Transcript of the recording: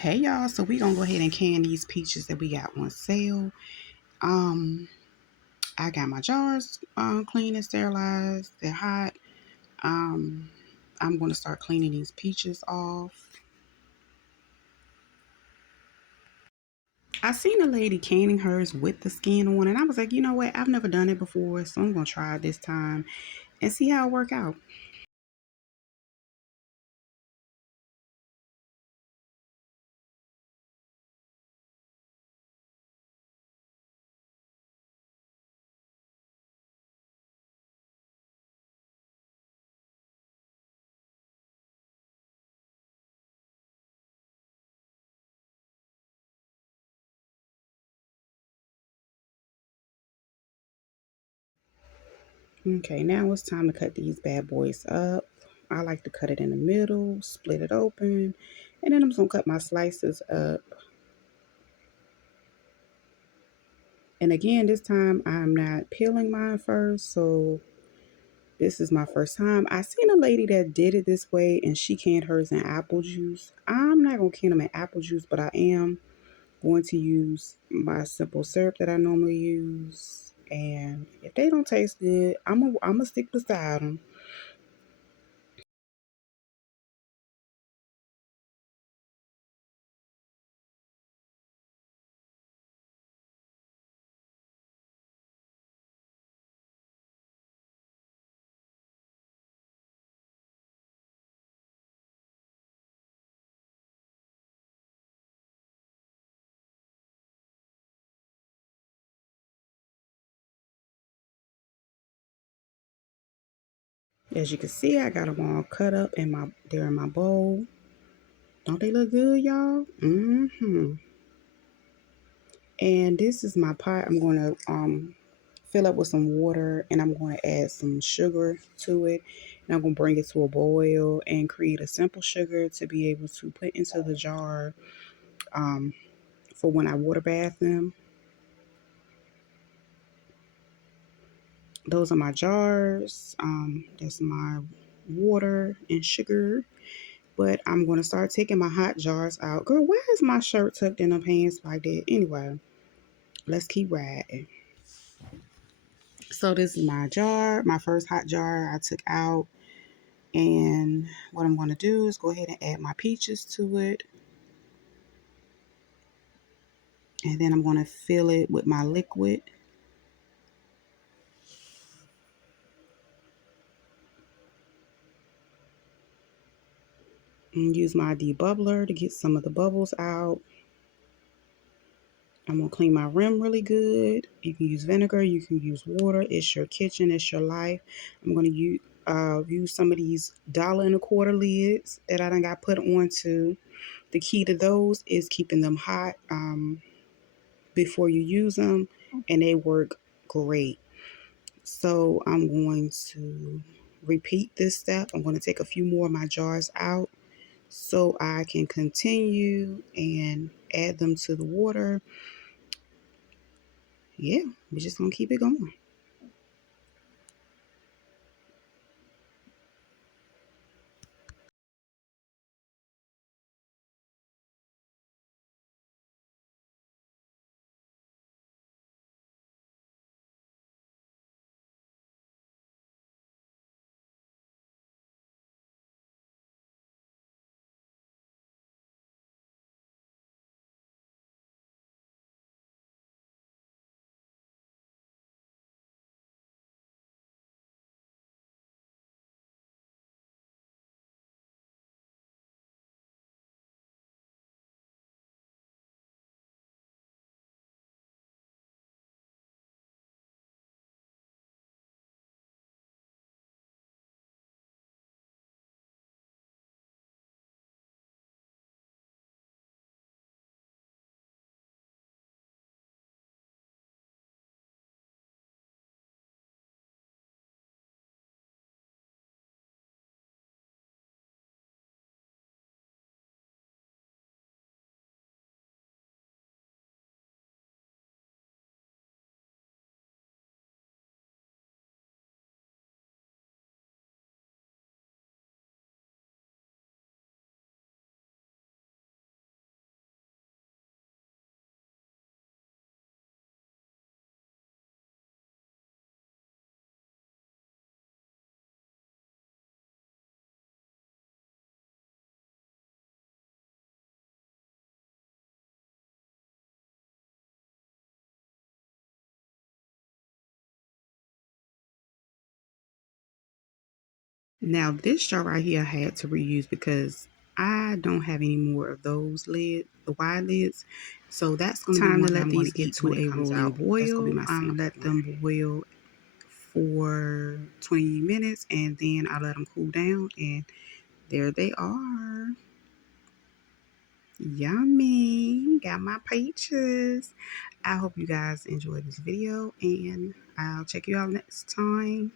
Hey y'all, so we gonna go ahead and can these peaches that we got on sale. Um, I got my jars clean and sterilized. They're hot. Um, I'm gonna start cleaning these peaches off. I seen a lady canning hers with the skin on, and I was like, you know what? I've never done it before, so I'm gonna try it this time and see how it work out. Okay, now it's time to cut these bad boys up. I like to cut it in the middle, split it open, and then I'm just gonna cut my slices up. And again, this time I'm not peeling mine first, so this is my first time. I seen a lady that did it this way and she canned hers in apple juice. I'm not gonna can them in apple juice, but I am going to use my simple syrup that I normally use. And if they don't taste good, I'm gonna stick beside them. As you can see, I got them all cut up in my they're in my bowl. Don't they look good, y'all? And this is my pot. I'm going to fill up with some water and I'm going to add some sugar to it. And I'm going to bring it to a boil and create a simple sugar to be able to put into the jar um, for when I water bath them. Those are my jars. That's my water and sugar. But I'm going to start taking my hot jars out. Girl, why is my shirt tucked in the pants like that? Anyway, let's keep riding. So this is my jar, my first hot jar I took out. And what I'm going to do is go ahead and add my peaches to it. And then I'm going to fill it with my liquid. And use my debubbler to get some of the bubbles out. I'm going to clean my rim really good. You can use vinegar, you can use water. It's your kitchen, it's your life. I'm going to use some of these $1.25 lids that I done got put onto. The key to those is keeping them hot before you use them, and they work great. So I'm going to repeat this step. I'm going to take a few more of my jars out so I can continue and add them to the water. Yeah, we're just going to keep it going. Now this jar right here I had to reuse because I don't have any more of those lids, the wide lids. So that's going to be Time one to that let I'm going these to get eat to when it a comes rolling out. That's going to be boil. my sample Let one. them boil For 20 minutes and then I let them cool down, and there they are. Yummy. Got my peaches. I hope you guys enjoyed this video, and I'll check you out next time.